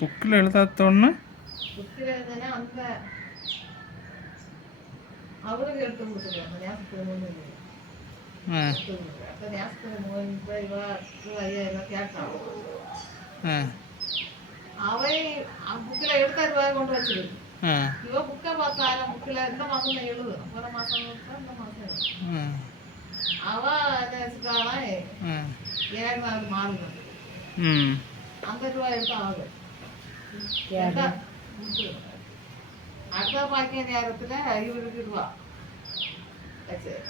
ബുക്കിൽ എഴുതാത്തോണ്ട് அவரு எடுத்து கொடுத்துருக்காங்க ஞாபகத்துக்கு அப்போ ஞாபகத்துக்கு ஐயாயிரம் கேட்டான் அவன் புக்கில் எடுத்தாரு ரூபாய் கொண்டு வச்சிருக்கு இவன் புக்கை பார்த்தாலும் புக்கில் இந்த மாதம் தான் எழுதும் போன மாதம் இந்த மாதம் அவன் என்ன வச்சுக்கானா எனக்கு அது மாறுது அந்த ரூபாய் எடுத்து ஆகும் அடுத்த பாக்கிய நேரத்தில் இவருக்கு ரூபா சரி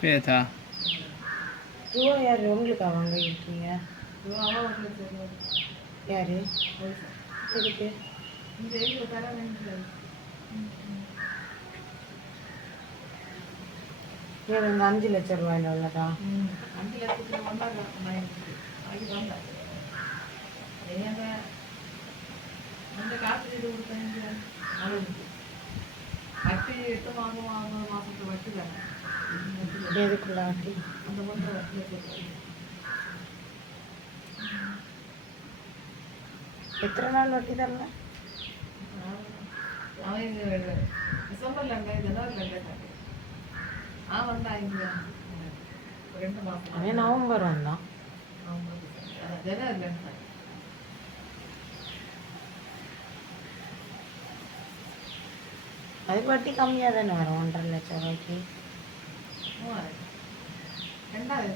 பேதா ரூபா யார் உங்களுக்கு வாங்க இருக்கீங்க யாரு எதுக்கு இந்த 5 லட்சம் ரூபாயில் உள்ளதா 5 லட்சத்துக்கு வந்தாங்க அதுக்கு வந்தாங்க அந்த காசு இது கொடுத்தாங்க வட்டி 8 மாதத்துக்கு வட்டி தானே எதுக்குள்ள வட்டி அந்த மாதிரி வட்டி எத்தனை நாள் வட்டி தரல அவன் டிசம்பர்ல ஜனவரியில் வந்தாங்க 2 மாதம் அவன் நவம்பர் வந்தான் ஜனவரியில் அதுக்கு வட்டி கம்மியாக தானே வரும் 1.5 லட்சம் ரூபாய்க்கு 2000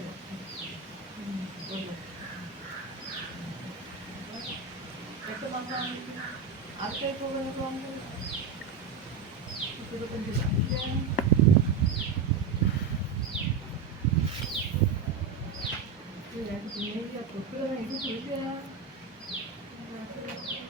8 மாதம் அடுத்த வந்து 25 இது